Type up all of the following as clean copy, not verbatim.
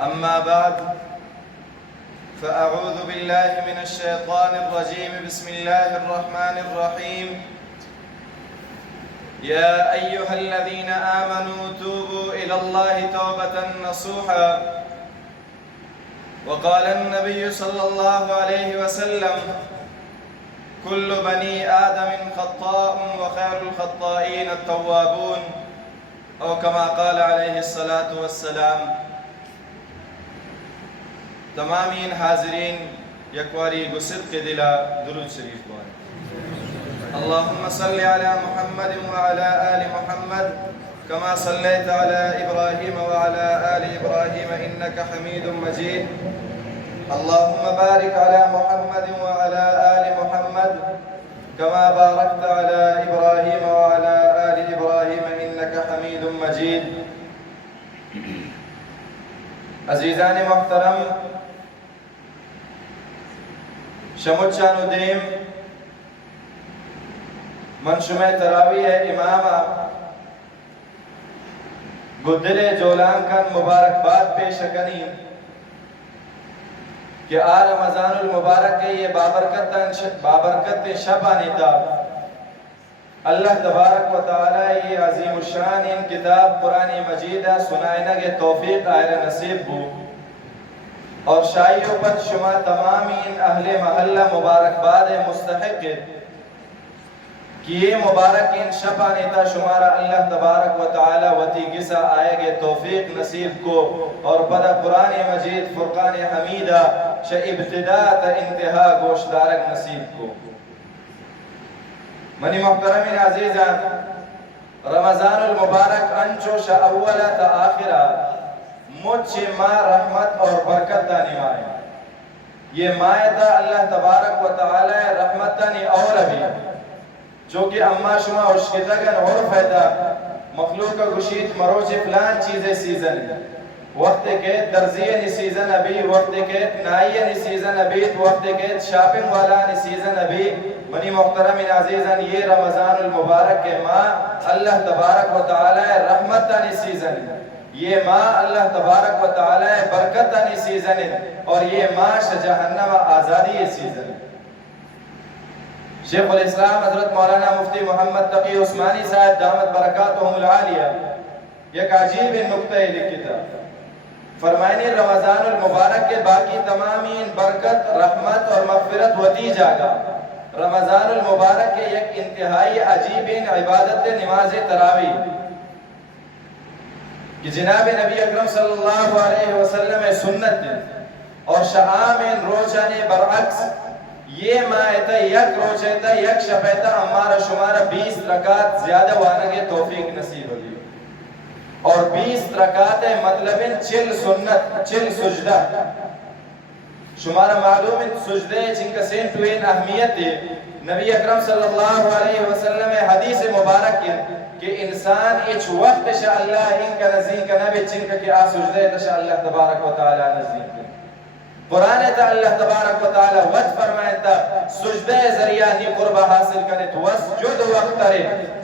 أما بعد فأعوذ بالله من الشيطان الرجيم. بسم الله الرحمن الرحيم. يا أيها الذين آمنوا توبوا إلى الله توبة نصوحا. وقال النبي صلى الله عليه وسلم: كل بني آدم خطاء وخير الخطائين التوابون، أو كما قال عليه الصلاة والسلام. تمامین حاضرین یکواری گسد کے دلا درود شریف بار. اللهم صل على محمد وعلى آل محمد كما صليت على إبراهيم وعلى آل إبراهيم إنك حميد مجيد. اللهم بارك على محمد وعلى آل محمد كما باركت على إبراهيم وعلى آل إبراهيم إنك حميد مجيد. عزیزان محترم، شمچانو دیم منشمہ تراویح امامہ گدل جولان کن مبارکباد پیش کنی کہ رمضان المبارک کے یہ بابرکت شب آنیتا. اللہ تبارک و تعالی یہ عظیم الشان ان کتاب قرآن مجیدہ سنائنہ کے توفیق آئر نصیب بو، اور شائعوں پر شما تمامین اہل محلہ مبارکباد مستحق کہ یہ مبارک ان شبانیتا شمارا اللہ تبارک و تعالی وتی گسا آئے گے توفیق نصیب کو، اور بدا قرآن مجید فرقان حمیدہ ابتدا تا انتہا گوشدارک نصیب کو. منی محترمین عزیزان، رمضان المبارک انچو اولا تا آخرہ مجھ ماں رحمت اور برکت تانی مائے. یہ مائے تا اللہ تبارک و تعالی رحمت تانی اور ابھی جو کہ اما شما اشکتگن عرف ہے تا مخلوق کا گشید مروچ فلان چیزیں سیزن، وقت کے درزیہ نی سیزن ابھی، وقت کے نائیہ نی سیزن ابھی، وقت کے شاپنگ والا نی سیزن ابھی. منی محترمین عزیزان، یہ رمضان المبارک کے ماں اللہ تبارک و تعالی رحمت تانی سیزن، یہ ماں اللہ تبارک و تعالی برکت تانی سیزن، اور یہ ماں جہنم آزادی سیزن. شیخ الاسلام حضرت مولانا مفتی محمد تقی عثمانی صاحب دامت برکاتہم العالیہ یک عجیب نکتہ لکھتا. فرمائنی رمضان المبارک کے باقی تمامین برکت، رحمت اور مغفرت وتی جاگا. رمضان المبارک کے یک انتہائی عجیبین عبادت نماز تراویح کہ جناب نبی اکرم صلی اللہ علیہ وسلم سنت دیں، اور شعامین روچانے برعکس یہ ماہتا یک روچیتا یک شپیتا ہمارا شمارا 20 رکعت زیادہ وانگے توفیق نصیب ہوگی، اور 20 رکعت مطلب 40 سنت 40 سجدہ. شمارا معلوم سجدے جن کا سین ٹوین اہمیت ہے. نبی اکرم صلی اللہ علیہ وسلم حدیث مبارک کہ انسان اچھ وقت شاء اللہ ان کا نزین کا نبی جن کا کہ سجدے تشاء اللہ تبارک و تعالی نزین کا. قرآن تا اللہ تبارک و تعالی وجہ فرمائے تا سجدہ ذریعہ نی قربہ حاصل کرنے تو وسجد وقت رے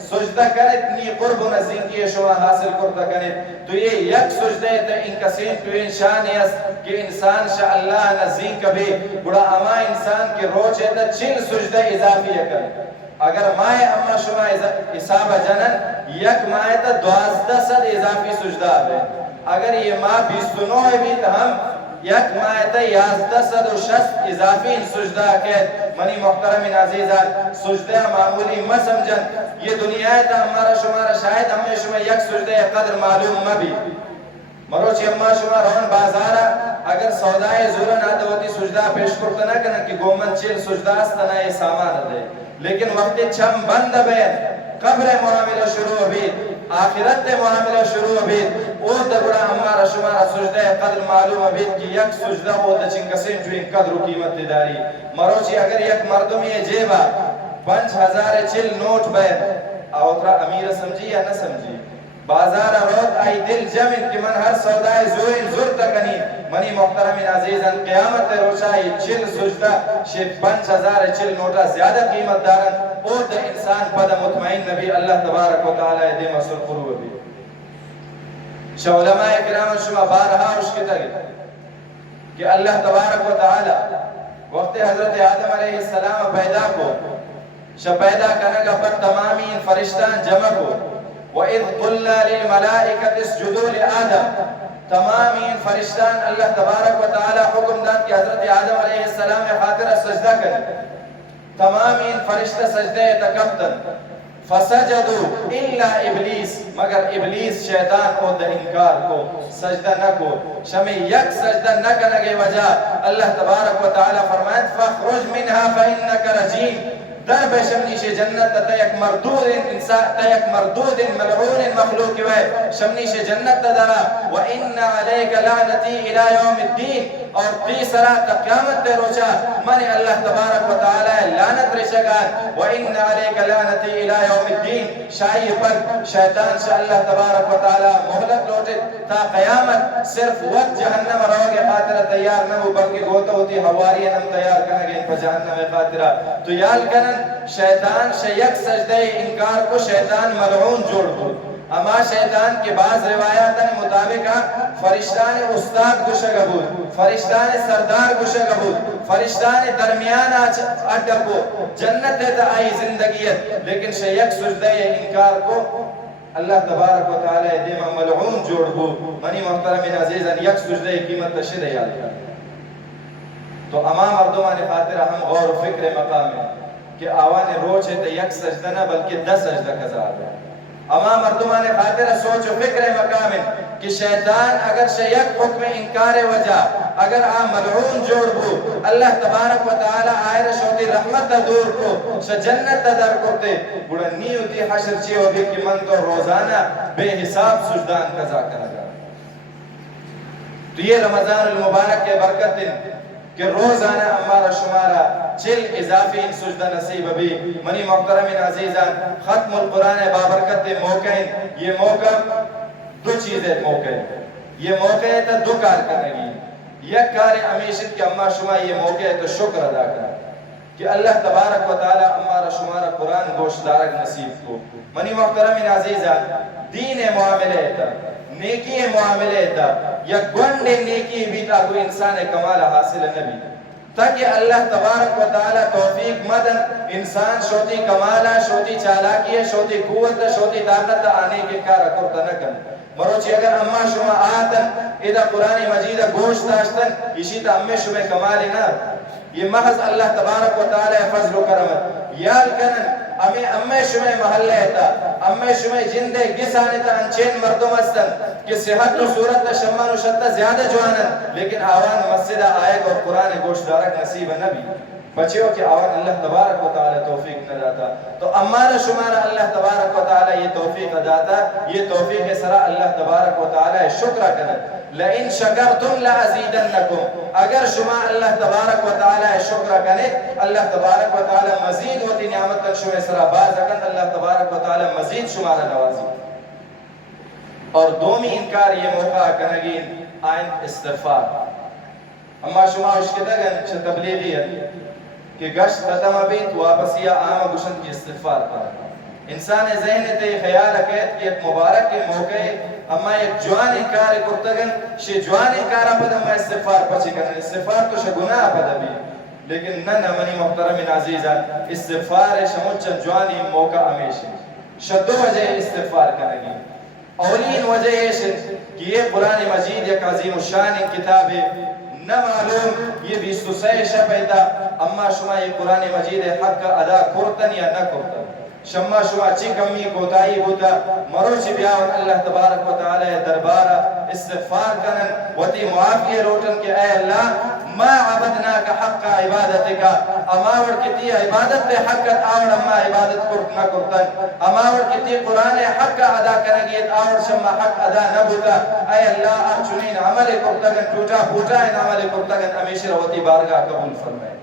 سجدہ کرنے نی قرب نزین کی شما حاصل کرتا کرنے. تو یہ یک سجدہ تا ان کا سین تو انشان ہے کہ انسان شاء اللہ نزین کبھی بڑا اما انسان کے روچے تا 40 سجدہ اضافی کرنے. اگر مائے اما شما حساب جنن یک مائے تا 1200 اضافی سجدہ ہے. اگر یہ ماہ 29 ہے بھی تو ہم یک مائدہ 1160 اضافی سجدہ کہت. منی محترمین عزیزان، سجدہ معمولی ما سمجھن. یہ دنیا ہے تا ہمارا شمارا شاید ہمیں شما یک سجدہ قدر معلوم مبی مروچی اما شما رون بازارا اگر سودائے زورن آدھا ہوتی سجدہ پیش کرتا نہ کرنا کہ گومن 40 سجدہ استنا یہ سامان دے. لیکن وقت چھم بند بین قبر معاملہ شروع بھی، آخرت معاملہ شروع بھی، او دبرا ہمارا شمارا سجدہ قدر معلوم بھی کہ یک سجدہ او دچن کسیم جو ان قدر و قیمت داری. مروچی اگر یک مردم یہ جیبا 5040 نوٹ بین اوترا امیر سمجھی یا نہ سمجھی بازار روت آئی دل جمن کہ من ہر سودائے زورین زور تکنی. منی محترمین عزیزاً قیامت روچائی 40 سجدہ 5040 نوٹا زیادہ قیمت دارن او دا انسان پدا مطمئن نبی اللہ تبارک و تعالی دے مسل قروب بھی. علماء کرام شما بارہا اشکتا گئے کہ اللہ تبارک و تعالی وقت حضرت آدم علیہ السلام پیدا کو پیدا کرنے پر تمامی فرشتان جمع کو وَإِذْ قُلْنَا لِلْمَلَائِكَةِ اسْجُدُوا لِآدَمَ تمامی فرشتان اللہ تبارک و تعالی حکم داد کہ حضرت آدم علیہ السلام خاطر سجدہ کریں. تمامی فرشتہ سجدہ تکبتن فسجدوا الا ابلیس مگر ابلیس شیطان کو دا انکار کو سجدہ نہ کو شمی یک سجدہ نہ کرنے کی وجہ اللہ تبارک و تعالی فرمائے فَخْرُجْ مِنْهَا فَإِنَّكَ رَجِيمٌ در بے شمنیش جنت تا یک مردود انسان تا یک مردود ملعون مخلوق ہوئے شمنیش جنت تا درا وَإِنَّ عَلَيْكَ لَعْنَتِي إِلَى يَوْمِ الدِّينِ اور تیسرا تا قیامت تے روچا من اللہ تبارک و تعالی لعنت رشگان وَإِنَّ عَلَيْكَ لَعْنَتِي إِلَى يَوْمِ الدِّينِ شاہی پر شیطان سے اللہ تبارک و تعالی مہلت لوٹے تا قیامت صرف وقت جہنم رہو گے خاطرہ تیار نہ ہو بلکہ گوتا ہوتی حواری نم تیار کرنے گے پر جہنم خاطرہ تو یال کرن شیطان شیک سجدہ انکار کو شیطان ملعون جوڑ ہو اما شیطان کے بعض روایات مطابق فرشتان استاد گشگبود فرشتان سردار گشگبود فرشتان درمیان اڈا کو جنت ہے آئی زندگیت لیکن شیک سجدہ انکار کو اللہ تبارک و تعالی دیما ملعون جوڑ ہو منی محترم عزیزان یک سجدہ قیمت تشد یاد کر تو امام مردمان خاطر ہم غور و فکر مقام ہے کہ آوان روچ ہے تو یک سجدہ نہ بلکہ 10 سجدہ قضا ہے اما مردمان خاطر سوچ و فکر مقام کہ شیطان اگر شیک حکم انکار وجہ اگر ملعون جوڑ ہو اللہ تبارک و تعالی آئر شوتی رحمت دور کو جنت در کرتے بڑا نیوتی حشر چی ہو بھی کہ من تو روزانہ بے حساب سجدان قضا کرا تو یہ رمضان المبارک کے برکت کہ روزانہ ہمارا شمارا 40 اضافی سجدہ نصیب بھی منی محترم عزیزان ختم القرآن بابرکت موقع یہ موقع دو چیزیں موقع یہ موقع ہے تو دو کار کرنے گی یک کار امیشت کہ اما شما یہ موقع ہے تو شکر ادا کر کہ اللہ تبارک و تعالی ہمارا شمارا قرآن گوشت دارک نصیب کو منی محترم عزیزان دین معاملے تا نیکی معاملے تا یا گونڈ نیکی بھی تا کوئی انسان کمال حاصل نبی تاکہ اللہ تبارک و تعالی توفیق مدن انسان شوتی کمالا شوتی چالاکی شوتی قوت شوتی طاقت آنے کے کارا کرتا نہ کن مروچی اگر اما شما آتن ایدہ قرآن مجید گوشت داشتن اسی تا امی شما کمالی نہ یہ محض اللہ تبارک و تعالی فضل و کرمت یاد کنن امی شما محلہ تا امی شما جندے گسانے تا انچین مردم استن کہ صحت و صورت شمان و شدہ زیادہ جوانن لیکن آوان مسجدہ آئے اور قرآن گوشت دارک نصیب نبی بچیوں کی آوان اللہ تبارک و تعالی توفیق نہ داتا تو امارا شمارا اللہ تبارک و تعالی یہ توفیق نہ داتا یہ توفیق سرا اللہ تبارک و تعالی شکر کرن لئن شکرتم لازیدنکم اگر شما اللہ تبارک و تعالی شکر کرنے اللہ تبارک و تعالی مزید ہوتی نعمت کن شما سرا باز اکن اللہ تبارک و تعالی مزید شمارا نوازی اور دومی انکار یہ موقع کنگین آئند استغفار اما شما اشکتا گن چھ تبلیغی ہے کہ گشت ختم بیت واپس یا آمہ گشند کی استغفار کرا انسان ذہن تے خیال اکیت کہ ایک مبارک کے موقع اما ایک جوان انکار کرتگن شی جوان انکارا پد اما استغفار پچی کرنے استغفار تو شی گناہ پد بھی لیکن نہ منی محترم عزیزان استغفار شمچن جوانی موقع ہمیشہ شدو وجہ استغفار کرنے گی اولین وجہ ہے کہ یہ قرآن مجید ایک عظیم الشان کتاب ہے نہ معلوم یہ 26 شب ایتا اما شما یہ قرآن مجید حق کا ادا کرتن یا نہ کرتن شما شما چی کمی کوتائی ہوتا مروچ بیاون اللہ تبارک و تعالی دربارہ استغفار کرن وتی معافی روٹن کہ اے اللہ ما عبدناک حق عبادتک اماور کتی عبادت تے حقت آور اما عبادت کرت نہ کرتن اماور کتی قرآن حق ادا کرنگیت آور شما حق ادا نہ بوتا اے اللہ ارچنین عمل کرتگن ٹوٹا پھوٹا ان عمل کرتگن ہمیشہ روتی بارگاہ قبول فرمائے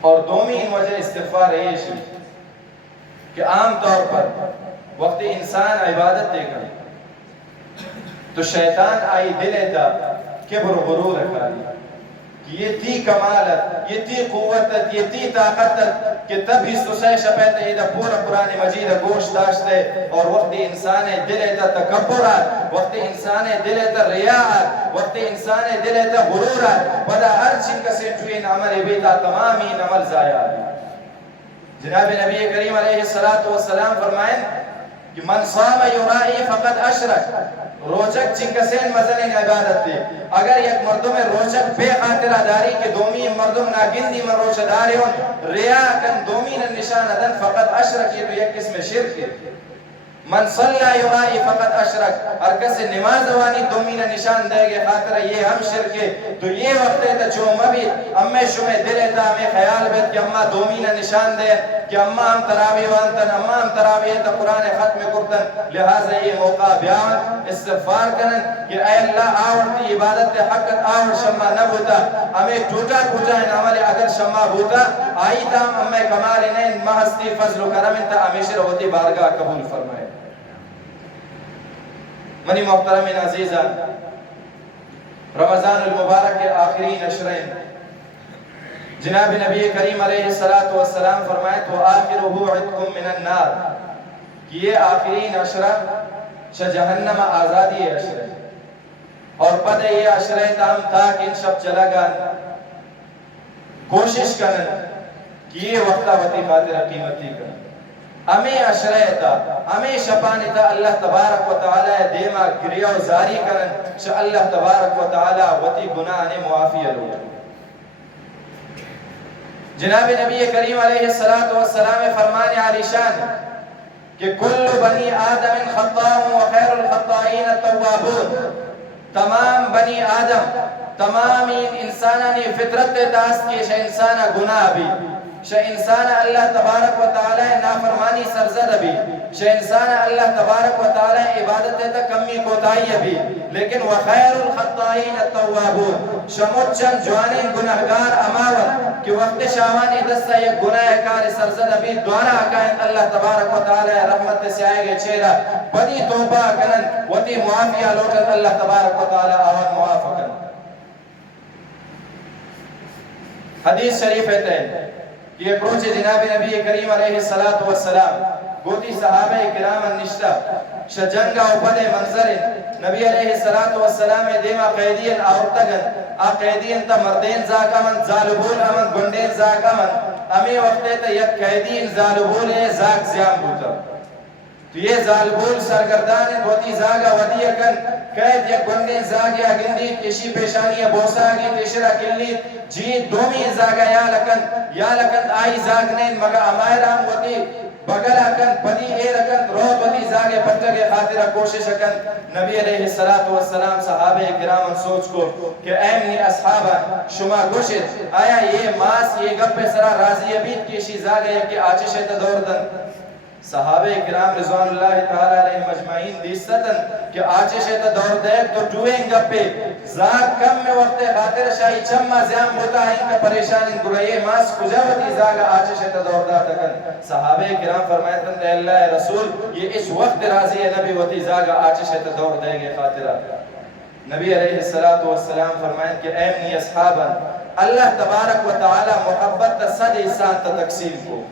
اور دومی وجہ استغفار ہے یہ کہ عام طور پر وقت انسان عبادت دے کر تو شیطان آئی دل ایتا کبر و غرور رکھا دی کہ یہ تی کمالت، یہ تی قوتت، یہ تی طاقتت کہ تبھی سسے شپیت ایدہ پورا قرآن مجید گوشت داشتے اور وقت انسان دل ایتا تکبرات، وقت انسان دل ایتا ریاحات، وقت انسان دل ایتا غرورات، بدا ہر چن کا سنٹوین عمل بیتا تمامی عمل ضائع. جناب نبی کریم علیہ السلام فرمائیں کہ من صام یرائی فقد اشرک. روچک چنکسین مزنین عبادت دی. اگر یک مردم روچک بے خاطرہ داری کہ دومی مردم ناگندی من روچ داری ہون ریا کن دومین نشان دن فقد اشرک، یہ تو یک قسم شرک ہے. من صلی یرائی فقد اشرک، ہر کس نماز وانی دومین نشان دے گے خاطرہ یہ ہم شرک ہے. تو یہ وقت ہے جو مبی امی شمی دل ایتا ہمیں خیال بیت کہ اما دومین نشان دے کہ اما ہم تراوی وانتن، اما ہم تراوی تا قرآن ختم کرتن. لہذا یہ موقع بیان استغفار کرن کہ اے اللہ آورتی عبادت حقت آور شما نبوتا، ہمیں ٹوٹا پوٹا ان عمل اگر شما بوتا آئی تا ہم امی کمال انہیں محستی فضل و کرم انتا ہمیشہ ہوتی بارگاہ قبول فرمائے. منی محترمین عزیزان، رمضان المبارک کے آخرین عشرین جناب نبی کریم علیہ السلام فرمائے تو آخرہ عتقم من النار کہ یہ آخرین عشرہ جہنم آزادی عشرہ اور پتہ یہ عشرہ تام تاک ان شب چلا گا کوشش کرن کہ یہ وقتہ وطی خاطر قیمتی کرن. ہمیں عشرہ تا ہمیں شپانی تا اللہ تبارک و تعالی دیما گریہ و زاری کرن شاء اللہ تبارک و تعالی وطی گناہ نے معافی لو. جناب نبی کریم علیہ السلام فرمان عالی شان کہ کل بنی آدم خطاء و خیر الخطائین التوابون. تمام بنی آدم تمام انسانانی فطرت داست کے شہ انسانا گناہ بھی، شہ انسان اللہ تبارک و تعالی نافرمانی سرزد بھی، شہ انسان اللہ تبارک و تعالی عبادت تا کمی کوتائی بھی، لیکن وخیر الخطائین التوابون شمچن جوانین گناہگار اماور کہ وقت شاوانی دستا یک گناہ کار سرزد بھی دوارا آکائن اللہ تبارک و تعالی رحمت سے آئے گے چہرہ بدی توبہ کرن وطی معافیہ لوٹن اللہ تبارک و تعالی آوان موافقن. حدیث شریف ہے یہ اپروچ جناب نبی کریم علیہ السلام گوتی صحابہ کرام نشتہ شجنگا اوپد منظر نبی علیہ السلام دیما قیدین آورتگن آ قیدین تا مردین زاک امن زالبول امن گنڈین زاک امن امی وقت تا یک قیدین زالبول زاک زیام بوتا. تو یہ زالبول سرگردان دوتی زاگا ودی اکن قید یک گنڈین زاگیا گندی کشی پیشانی بوسا آگی تشرہ کلی جی دومی زاگا یا لکن آئی زاگنین مگا امائر ہم وطی بگل اکن پدی ایر اکن روت وطی زاگے پتگے خاطرہ کوشش اکن. نبی علیہ السلام صحابہ کرام سوچ کو کہ ایمنی اصحابہ شما گوشت آیا یہ ماس یہ گپ سرا راضی ابید کشی زاگا یا کہ آچش تدور دن. صحابہ کرام رضوان اللہ تعالی علیہ مجمعین دیستن کہ آچش تا دور دیکھ تو ڈوئیں گپے زاگ کم میں وقت خاطر شاہی چمہ زیام ہوتا ہے ان کا پریشان ان کو رہے ماس کجاوتی زاگا آچش تا دور داتکن. صحابہ کرام فرمائیتن دے اللہ رسول یہ اس وقت راضی ہے نبی وطی زاگا آچش تا دور دے گے خاطرہ. نبی علیہ السلام فرمائیں کہ ایمنی اصحابا اللہ تبارک و تعالی محبت تا صد انسان تا تقسیم کو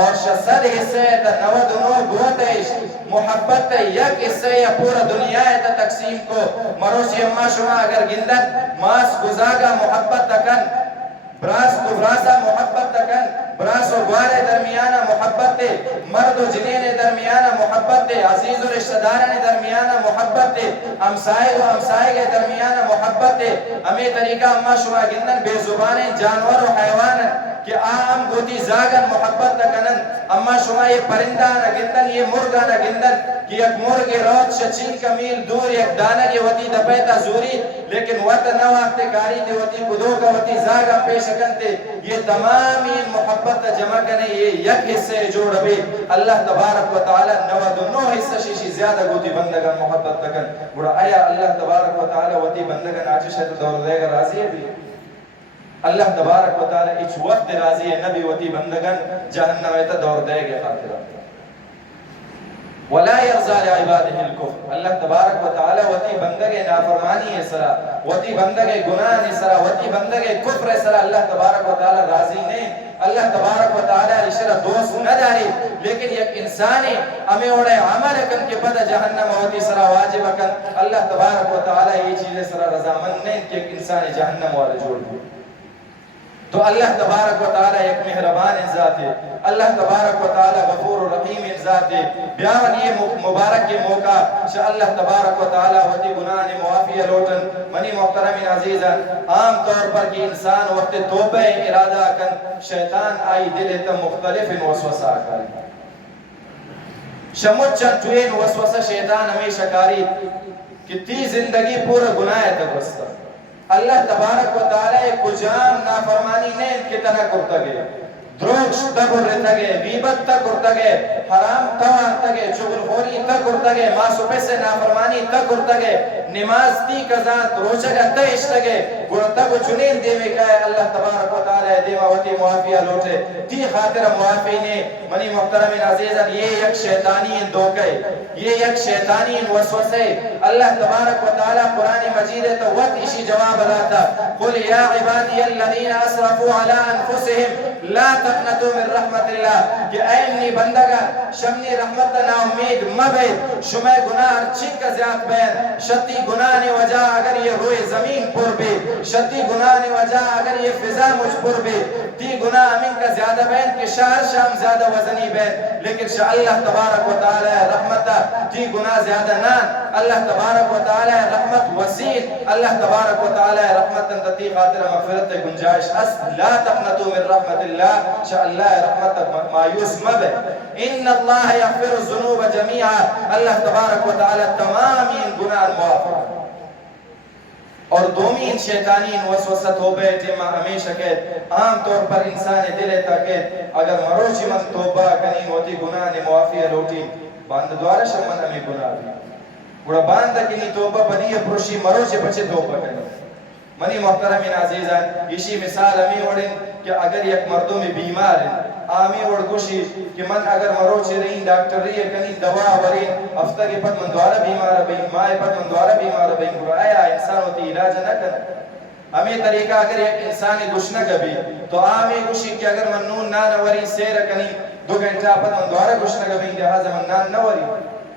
اور شصد حصے تا 99 گوتش محبت تا یک حصے یا پورا دنیا تا تقسیم کو مروشی اما شما اگر گندن ماس گزاگا محبت تکن براس کو براسا محبت تکن براس و گوارے درمیانہ محبت تے مرد و جنین درمیانہ محبت تے عزیز و رشتہ داران درمیانہ محبت تے امسائے و امسائے کے درمیانہ محبت تے ہمیں طریقہ اما شما گندن بے زبانیں جانور و حیوان کہ آم گوتی زاگن محبت تکنن اما شما یہ پرندہ نہ گندن یہ مرگا نہ گندن کہ یک مرگ روت شچین کمیل دور یک دانر یہ وطی دپیتا زوری لیکن وط نہ وقت کاری تے وطی کدو کا وطی زاگا پیشکن تے یہ تمامی محبت جمع کنے یہ یک حصے جوڑ بھی اللہ تبارک و تعالی 99 حصہ شیشی زیادہ گوتی بندگان محبت تکن بڑا آیا اللہ تبارک و تعالی وطی بندگان آچش ہے تو دور دے گا راضی ہے بھی اللہ تبارک و تعالی اچ وقت راضی ہے نبی وطی بندگان جہنم ایتا دور دے گے خاطرہ. ولا يرضى لعباده الكفر. اللہ تبارک و تعالی وتی بندگے نافرمانی سرا وتی بندگے گناہ سرا وتی بندگے کفر سرا اللہ تبارک و تعالی راضی نہیں. اللہ تبارک و تعالی اشرا دوست نہ داری لیکن یک انسانی ہمیں اوڑے عمل کن کے پتہ جہنم ہوتی سرا واجب کن اللہ تبارک و تعالی یہ چیزیں سرا رضامند نہیں کہ ایک انسانی جہنم والا جوڑ دے. تو اللہ تبارک و تعالی ایک مہربان ذات ہے. اللہ تبارک و تعالی غفور و رحیم ذات ہے. بیان یہ مبارک کے موقع شاء اللہ تبارک و تعالی ہوتی گناہ نے معافی لوٹن منی محترم عزیزان. عام طور پر کہ انسان وقت توبہ ارادہ کن شیطان آئی دل تا مختلف وسوسہ کاری شمت چند توین وسوسہ شیطان ہمیشہ کاری کہ تی زندگی پورا گناہ تک وستا. اللہ تبارک و تعالی کجام نافرمانی نے کتنا کرتا گئے دروش تک کرتا گئے غیبت تک کرتا گئے حرام تک گئے چغل خوری تک کرتا گئے معصوبے سے نافرمانی تک کرتا گئے نماز تی قضات روچہ کا تیش لگے گرتا کو چنین دے میں کہے اللہ تبارک و تعالی دیما وتی معافیہ لوٹے تی خاطر معافی نے منی محترم عزیزان یہ یک شیطانی دھوکے یہ یک شیطانی وسوسے. اللہ تبارک و تعالی قرآن مجید تو وقت اسی جواب لاتا قل یا عبادی الذین اسرفوا علی انفسهم لا تقنطوا من رحمت اللہ کہ اے منی بندگا شمنی رحمت نا امید مبید شمع گناہ چک کا زیاد بین شتی گناہ نے وجہ اگر یہ روئے زمین پر بے شتی گناہ نے وجہ اگر یہ فضا مجھ پر بے تی گناہ امین کا زیادہ بین کہ شہر شام زیادہ وزنی بین لیکن شاء اللہ تبارک و تعالی رحمتہ تی گناہ زیادہ نان. اللہ تبارک و تعالی رحمت وسیع اللہ تبارک و تعالی رحمت انتتی خاطر مغفرت گنجائش اس لا تقنطوا من رحمت اللہ شاء اللہ رحمت مایوس مبے. ان اللہ یغفر الذنوب جميعا اللہ تبارک و تعالی تمام ان گناہ معاف اور دومین شیطانین وسوسہ توبہ جمع ہمیشہ کہت عام طور پر انسان دل تاکہ اگر مروچی من توبہ کنی ہوتی گناہ نے معافی لوٹی باند دوارا شمن ہمیں گناہ دی گوڑا باندہ کنی توبہ بنی پروشی مروچی بچے توبہ کنی. منی محترم عزیزان اسی مثال ہمیں اوڑیں کہ اگر یک مردوں میں بیمار ہیں آمی اوڑ گوشی کہ من اگر مروچی رہی ڈاکٹر رہی ہے کنی دوا ورین ہفتہ کے پت من دوارا بیمار بھئی مائے پت من دوارا بیمار بھئی گوڑا آیا انسان ہوتی علاج نہ کرنا. ہمیں طریقہ اگر ایک انسانی گوشنا کبھی تو آمی گوشی کہ اگر من نون نہ نوری سیر کنی 2 گھنٹہ پت من دوارا گوشنا کبھی لہذا من نان نوری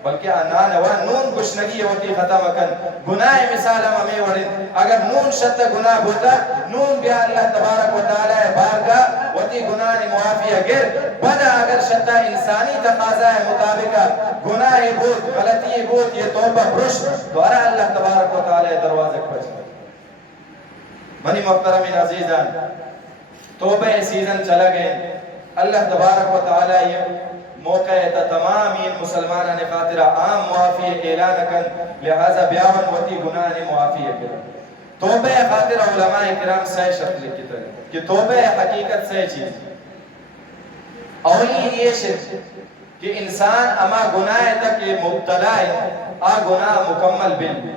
بلکہ نان و نون گوشنگی ہوتی ختم کن. گناہ مثال ہمیں وڑن اگر نون شت گناہ ہوتا نون بیا اللہ تبارک و تعالی بارگاہ وتی گناہ نے معافی گر بنا اگر شت انسانی تقاضا مطابق گناہ بود غلطی بود یہ توبہ برش دوارا اللہ تبارک و تعالی دروازے پر منی محترم عزیزان توبہ سیزن چلا گئے. اللہ تبارک و تعالی موقع تا تمام این مسلمانہ نے خاطرہ عام معافی اعلان کن لہذا بیاون وتی گناہ نے معافی کرن. توبہ خاطر علماء کرام سے شرط لکھتا ہے کہ توبہ حقیقت سے چیز اولی یہ شرط کہ انسان اما گناہ تک مبتلا ہے آ گناہ مکمل بل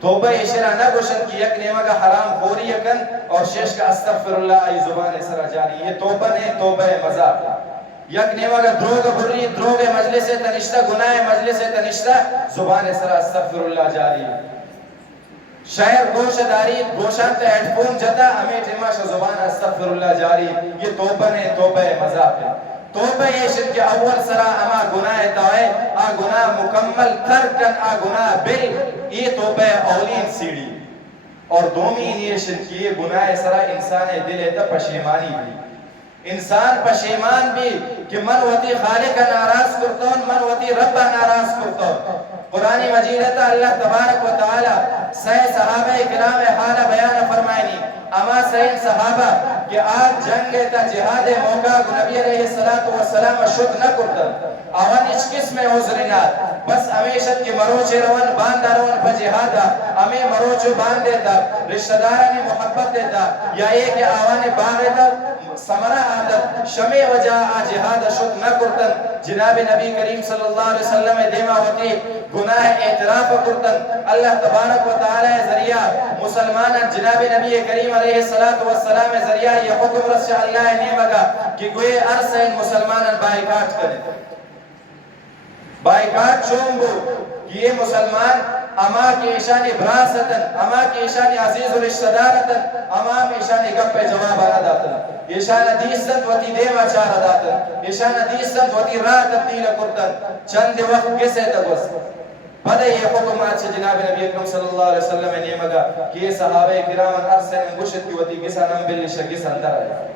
توبہ اشرا نہ گوشن کی یک نیمہ کا حرام خوری کن اور شیش کا استغفر اللہ ای زبان سرا جاری یہ توبہ نے توبہ مذاق یک نیمہ کا دروگ بری دروگ مجلس تنشتہ گناہ مجلس تنشتہ زبان سرا استغفر اللہ جاری شہر گوشہ داری گوشانت ہیڈ فون جتا ہمیں ٹھماشہ زبان استغفر اللہ جاری یہ توبہ نے توبہ مذاق ہے. توبہ یہ شد کہ اول سرا اما گناہ تاوے آ گناہ مکمل ترکن آ گناہ بل یہ توبہ اولین سیڑھی اور دومین یہ شد کہ یہ گناہ سرا انسان دل تا پشیمانی بھی انسان پشیمان بھی کہ من وتی خالق ناراض کرتا من وتی رب ناراض کرتا. قرآن مجیدتا اللہ تبارک و تعالی سہ صحابہ کرام حالہ بیان فرمائنی اما سین صحابہ کہ آج جنگ تا جہاد موقع نبی علیہ السلام شد نہ کرتا آوان اچ کس میں حضرنات بس ہمیشت کی مروچ روان باندہ روان پا جہادا ہمیں مروچ باند دیتا رشتہ دارانی محبت دیتا یا یہ کہ آوان باغ دیتا سمرہ عادت شمع وجہ آ جہاد شد نہ کرتن. جناب نبی کریم صلی اللہ علیہ وسلم دیما ہوتی گناہ اعتراف کرتن. اللہ تبارک و تعالی ذریعہ مسلمان جناب نبی کریم علیہ السلام ذریعہ یہ حکم رس اللہ نے مگا کہ کوئی عرصہ ان مسلمان بائیکاٹ کریں بائیکاٹ چومبو یہ مسلمان اما کی ایشانی براستن اما کی ایشانی عزیز و رشتہ دارتن اما کی ایشانی گپ پہ جواب آنا داتن ایشان دیستن وطی دیما چارا داتن ایشان دیستن وطی راہ تبدیل کرتن چند وقت کسے تگوست پدہ یہ حکمات سے جناب نبی اکرم صلی اللہ علیہ وسلم نے مگا کہ یہ صحابہ کرام ارسن گشت کی وطی کسا نم بلش کس اندر ہے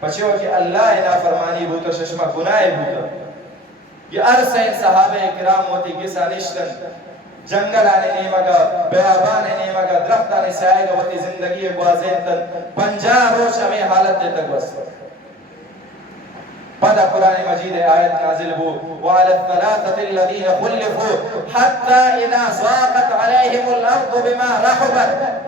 پچھو کہ اللہ نافرمانی بوتا ششمہ گناہ بوتا یہ ارسن صحابہ کرام وطی کسا نشتن جنگل آنے نیمگا بیابان نیمگا درخت آنے سائے گا وطی زندگی گوازین تن 50 روش ہمیں حالت دیتا گوست پدا قرآن مجید آیت نازل ہو وعلى الثلاثة الذين خلفوا حتى إذا ضاقت عليهم الأرض بما رحبت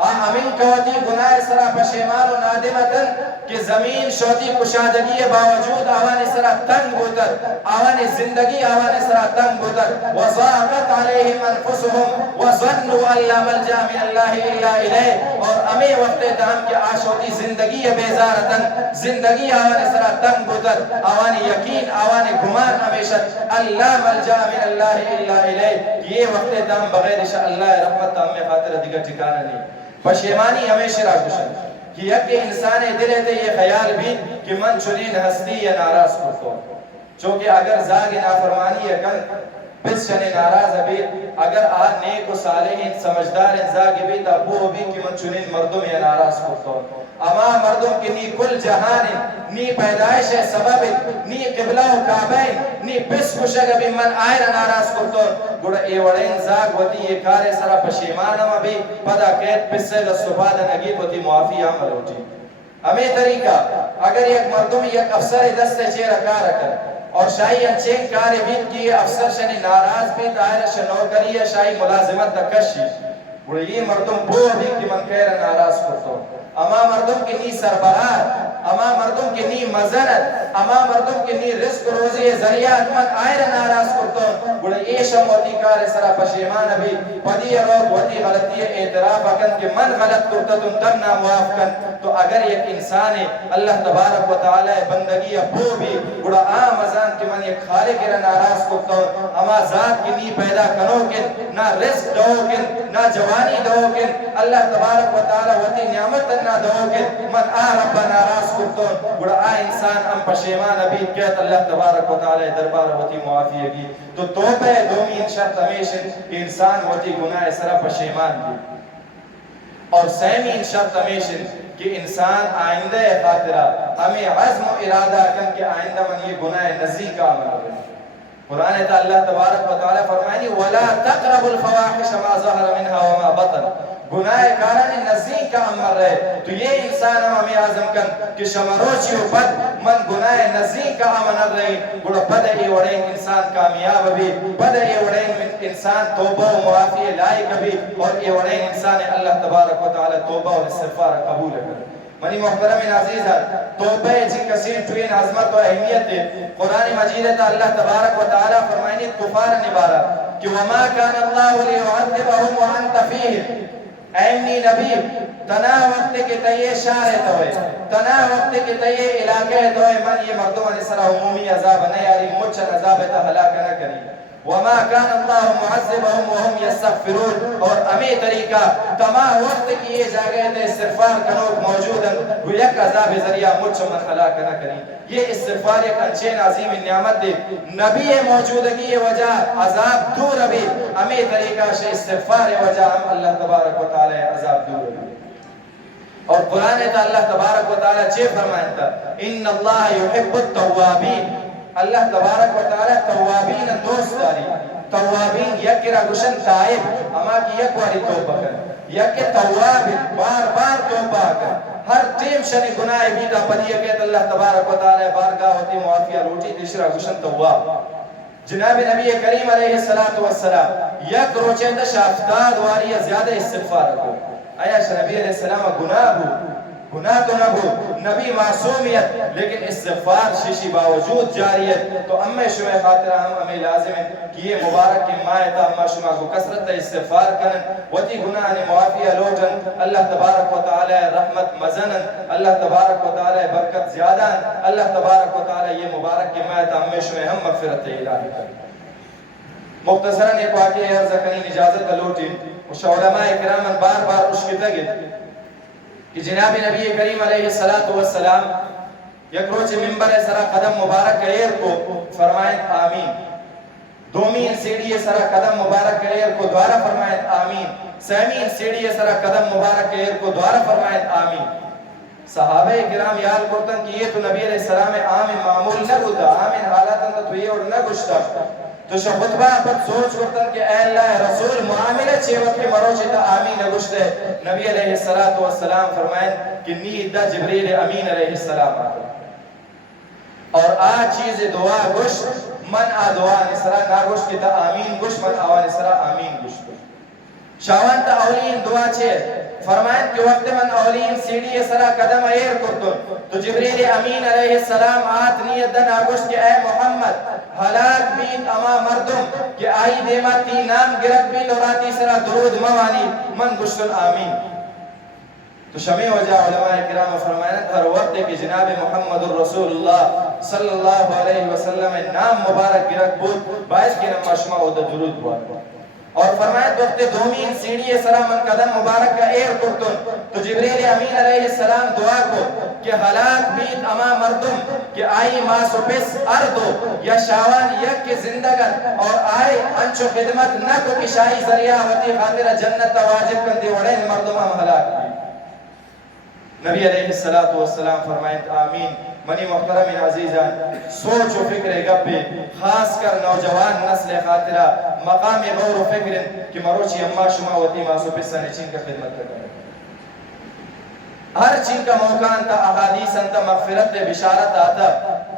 امین کوتی گناہ سرا پشیمان و نادمتن کہ زمین شوتی کشادگی باوجود آوان سرا تنگ بودر آوان زندگی آوان سرا تنگ بودر وضاقت علیہم انفسهم وظنوا ان لا ملجا من اللہ الا الیہ اور امی وقت دام کہ آشوتی زندگی بیزارتن زندگی آوان سرا تنگ بودر آوان یقین آوان گمان ہمیشہ اللہ ملجا من اللہ الا الیہ یہ وقت دام بغیر شاء اللہ رحمت ہمیں خاطر دیگر ٹھکانا نہیں پشیمانی ہمیشہ را گشن کہ یک انسان دل ہے یہ خیال بھی کہ من چنین ہستی یا ناراض کرتا چونکہ اگر زاگ نافرمانی ہے کن پس چنے ناراض بھی اگر آج نیک و صالحین سمجھدار زاگ بھی تا وہ بھی کہ من چنین مردم یا ناراض کرتا اما مردم کی نی کل جہان نی پیدائش سبب نی قبلہ و کعبین نی پس کشگ بھی من آئر ناراض کرتا گوڑا ایوڑین زاگ ہوتی یہ کارے سرا پشیمان ہم بھی پدا قید پس سے لصفاد نگیب ہوتی معافی عمل ہوتی ہمیں طریقہ اگر یک مردم یک افسر دست چیرہ کار کر اور شاہی انچین کارے بیت کی افسر شنی ناراض بھی دائر شنوکری شاہی ملازمت تکشی گوڑا یہ مردم بو بھی کہ من کہر ناراض کرتا اما مردم کی نی سربراہ اما مردم کی نی مزنت اما مردم کی نی رزق روزی ذریعات من آئر ناراض کرتون گوڑا یہ شموتی کار سرا پشیمان بھی پدی روت وطی غلطی اعتراف اکن کہ من غلط کرتتن تم نامواف کن تو اگر یک انسان اللہ تبارک و تعالی بندگی ابو بھی گوڑا آم ازان کہ من یک خالق را ناراض کرتون اما ذات کی نی پیدا کنو کن نہ رزق دو کن نہ جوانی دو کن اللہ تبارک و تعالی وطی نعمت نہ دو کن من رب ناراض کرتون گوڑا انسان ام پشیمان ابھی کہت اللہ تبارک و تعالی دربار وطی معافی کی تو توبہ دومین شرط ہمیشہ انسان وطی گناہ سرا پشیمان بھی اور سیمین شرط ہمیشہ کہ انسان آئندہ خاطرہ ہمیں عزم و ارادہ کن کہ آئندہ من یہ گناہ نزی کا عمل ہوئے قرآن تا اللہ تبارک و تعالی فرمائنی وَلَا تَقْرَبُ الْفَوَاحِشَ مَا ظَهَرَ مِنْهَا وَمَا بَطَنَ گناہ کاران نزدیک کا عمل رہے تو یہ انسان ہمیں عظم کن کہ شمروچی و بد من گناہ نزدیک کا عمل رہے گوڑا بد ایوڑین انسان کامیاب بھی بد ایوڑین انسان توبہ و معافی لائق بھی اور ایوڑین انسان اللہ تبارک و تعالی توبہ و استغفار قبول کر منی محترم عزیز ہے توبہ جی کثیر ٹوین عظمت و اہمیت ہے قرآن مجید ہے اللہ تبارک و تعالی فرمائنی کفار نبارہ کہ وما کان اللہ لیعذبہم وانت فیہم ایمنی نبی تنا وقت کے تیئے شارت ہوئے تنا وقت کے تیئے علاقے ہوئے من یہ مردمان سرا عمومی عذاب نہیں آری مچھن عذاب تا ہلاک نہ کری وما كان الله معذبهم وهم يستغفرون اور امی طریقہ تمام وقت کی یہ جگہ تے استغفار کنوک موجودا وہ یک عذاب ذریعہ مجھ من ہلاک نہ کری یہ استغفار ایک انچین عظیم نعمت دے نبی موجودگی وجہ عذاب دور ابھی امی طریقہ سے استغفار وجہ ہم اللہ تبارک و تعالی عذاب دور ابھی اور قرآن تا اللہ تبارک و تعالی چے فرمائتا ان اللہ يحب التوابین اللہ تبارک و تعالی توابین دوست داری توابین یکرا گشن تائب اما کی یک واری توبہ کر یک تواب بار بار توبہ کر ہر ٹیم شنی گناہ بیتا پدی کہت اللہ تبارک و تعالی بارگاہ ہوتی معافیہ روٹی تیسرا گشن تواب جناب نبی کریم علیہ السلام یک روچے تا شافتاد واری زیادہ استغفار کو آیا نبی علیہ السلام گناہ ہو گناہ تو نہ ہو نبی معصومیت لیکن استغفار شیشی باوجود جاریت تو امی شوئے خاطرہ ہم ہمیں لازم ہے کہ یہ مبارک کی مائتا اما شما کو کسرت استغفار کرن وطی گناہ نے معافیہ لوٹن اللہ تبارک و تعالی رحمت مزنن اللہ تبارک و تعالی برکت زیادہ اللہ تبارک و تعالی یہ مبارک کی مائتا امی شوئے ہم مغفرت الہی کرن مختصراً ایک واقعی عرض کنی اجازت لوٹی وش علماء اکرام بار بار اشکتا گئے کہ جناب نبی کریم علیہ السلام یک روچ ممبر سرا قدم مبارک ایر کو فرمائیں آمین، دومین سیڑھی سرا قدم مبارک ایر کو دوارا فرمائیں آمین، سیمین سیڑھی سرا قدم مبارک ایر کو دوارا فرمائیں آمین۔ صحابہ کرام یاد کرتن کہ یہ تو نبی علیہ السلام عام معمول نہ ہوتا، عام حالات تو یہ اور نہ گشتا، تو شو خطبہ پر سوچ کرتن کہ اے اللہ رسول معاملہ چیوت کے مروچی تا آمین نہ گشتے۔ نبی علیہ السلام فرمائیں کہ نید دا جبریل امین علیہ السلام آتا اور آ چیز دعا گوش من آ دعا نسرا نا گوش کی تا آمین گوش من آوا نسرا آمین گوش شاوان تا اولین دعا چھے فرمائیں کہ وقت من اولین سیڑھی سرا قدم ایر کرتن تو جبریل امین علیہ السلام آت نیت دن آگوش کہ اے محمد حلاک بیت اما مردم کہ آئی دیما تی نام گرد بیت اور آتی سرا درود موانی من گوشتن آمین۔ تو شمی وجہ علماء کرام فرمائیں ہر وقت کہ جناب محمد الرسول اللہ صلی اللہ علیہ وسلم نام مبارک گرد بود باعث کی نمہ شما او دا درود بود اور فرمائے وقت دومین سیڑھی سرا من قدم مبارک کا ایر کرتن تو جبریل امین علیہ السلام دعا کو کہ حلاک بیت اما مردم کہ آئی ما سپس اردو یا شاوان یک کے زندگن اور آئی انچو خدمت نہ کو کشائی ذریعہ ہوتی خاطر جنت واجب کندی وڑین مردم ہم حلاک نبی علیہ السلام فرمائیں آمین۔ منی محترم عزیزان سوچ و فکر گبے خاص کر نوجوان نسل خاطرہ مقام غور و فکر کہ مروچی اما شما وطی ماسو پسا نچین کا خدمت کریں ہر چین کا موقع انتا احادیث انتا مغفرت بشارت آتا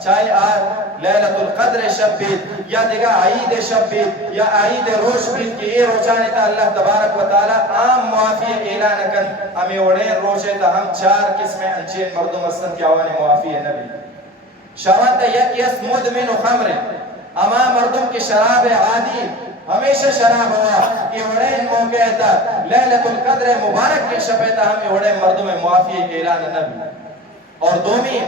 چاہے آج لیلت القدر شب بیت یا دیگا عید شب بیت یا عید روش بیت کہ یہ روچانے تا اللہ تبارک و تعالی عام معافی اعلان کن ہمیں وڑین روچے تا ہم 4 قسمیں انچین مردم استن کی آوانے معافی نبی شاوان تا یک یس مدمن و خمر اما مردم کی شراب عادی ہمیشہ شراب ہوا یہ وڑین موقع تا لیلت القدر مبارک کے شبیتا ہمیں وڑین مردم معافی اعلان نبی اور دومی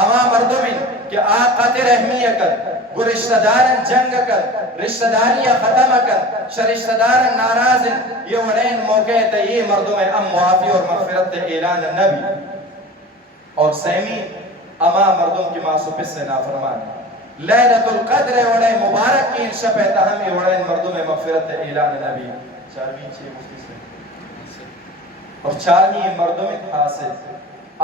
اما مردمین کہ آقات رحمیہ کر گو رشتہ دارن جنگ کر رشتہ داریہ ختم کر رشتہ دارن نارازن یہ وڑین موقع تا یہ مردم ام معافی اور مغفرت اعلان نبی اور سیمی اما مردم کی معصوبت سے نافرمان لیلت القدر وڑے مبارک کی شب تہمی وڑے مردم مغفرت اعلان نبی 4ویں مفتی سے اور 4ویں مردم حاسد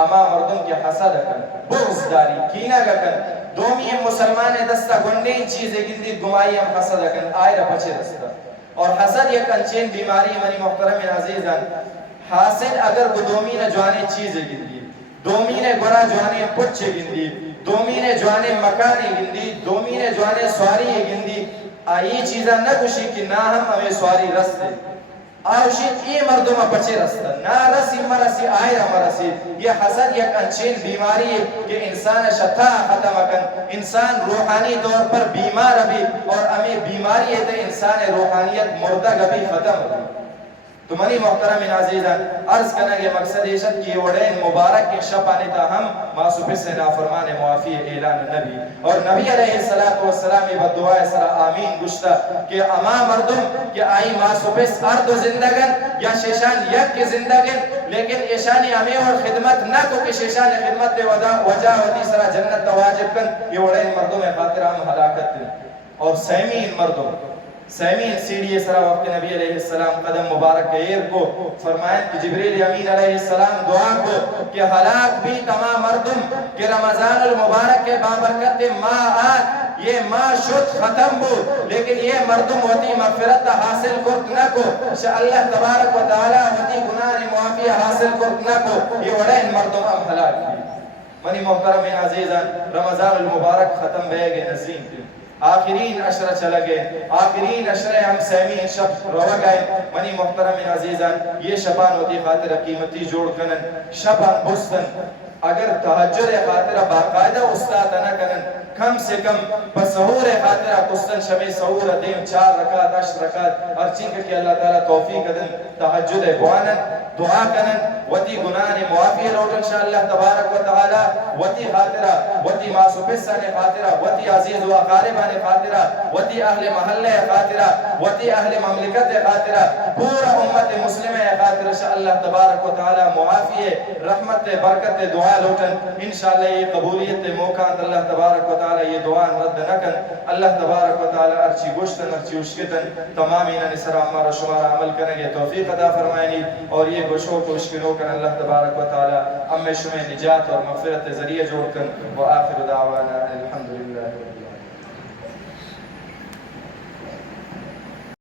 اما مردم کی حسد کن بغض داری کینہ کن دومی مسلمان دستا گنڈین چیزیں گندی گمائی ہم حسد کن آئرہ پچے دستا اور حسد یک انچین بیماری منی محترم عزیزان حاسد اگر وہ دومی نہ جوانے چیزیں گندی دومی نے گرا جوانے پچے گندی دومی نے جوانے مکانے گندی دومی نے جوانے سواری گندی آئی چیزاں نہ کشی کہ نہ ہم ہمیں سواری رس دے آوشید ای مردم پچے رستا نہ رسی مرسی آئے مرسی یہ حسد یک انچین بیماری ہے کہ انسان شتا ختم کن انسان روحانی طور پر بیمار بھی اور ہمیں بیماری ہے تو انسان روحانیت مردہ بھی ختم ہو تو منی محترم عزیزان عرض کرنا کہ مقصد عشت کی وڑین مبارک کے شب آنے تا ہم معصوب سے نافرمان معافی اعلان نبی اور نبی علیہ السلام بدعا سر آمین گشتا کہ اما مردم کہ آئی معصوب ارد زندگن یا شیشان یک کے زندگن لیکن ایشانی ہمیں اور خدمت نہ کو کہ شیشان خدمت وجہ ہوتی سر جنت واجب کن یہ وڑین مردم خاطر ہم حلاکت اور سیمین مردم سیمین سیڑھی سرا وقت نبی علیہ السلام قدم مبارک ایر کو فرمائیں کہ جبریل امین علیہ السلام دعا کو کہ ہلاک بھی تمام مردم کہ رمضان المبارک کے بابرکت ماہ آت یہ ماہ شد ختم ہو لیکن یہ مردم ہوتی مغفرت حاصل کرت نہ کو شاء اللہ تبارک و تعالی ہوتی گناہ معافی حاصل کرت نہ کو یہ وڑین مردم ام ہلاک بھی منی محترم عزیزان رمضان المبارک ختم بے گے نزیم تھی آخرین عشرہ چلا گئے آخرین عشرہ ہم سیمین شب روا گئے منی محترم عزیزان یہ شبان ہوتی خاطر قیمتی جوڑ کنن شبان بستن اگر تحجر خاطر باقاعدہ استاد نہ کنن کم سے کم بسہور خاطرہ کستن شمی سہور دیم 4 رکعت 8 رکعت ارچین کہ اللہ تعالیٰ توفیق دن تحجد بوانن دعا کنن وتی گناہ معافی روٹ انشاءاللہ تبارک و تعالی وتی خاطرہ وتی ماسو پسان خاطرہ وتی عزیز و اقاربان خاطرہ وتی اہل محلہ خاطرہ وتی اہل مملکت خاطرہ پورا امت مسلم خاطرہ انشاءاللہ تبارک و تعالی معافی رحمت برکت دعا لوٹن انشاءاللہ یہ قبولیت موقع اللہ تبارک و تعالی یہ دعا رد نکن اللہ تبارک و تعالی ارچی گوشتن ارچی اشکتن تمام انہاں سر ہمارا شمارا عمل کریں گے توفیق عطا فرمائنی اور یہ گوشوں کو اشکلوں کر اللہ تبارک و تعالی ام شمع نجات اور مغفرت ذریعہ جوڑ کر وآخر دعوانا الحمدللہ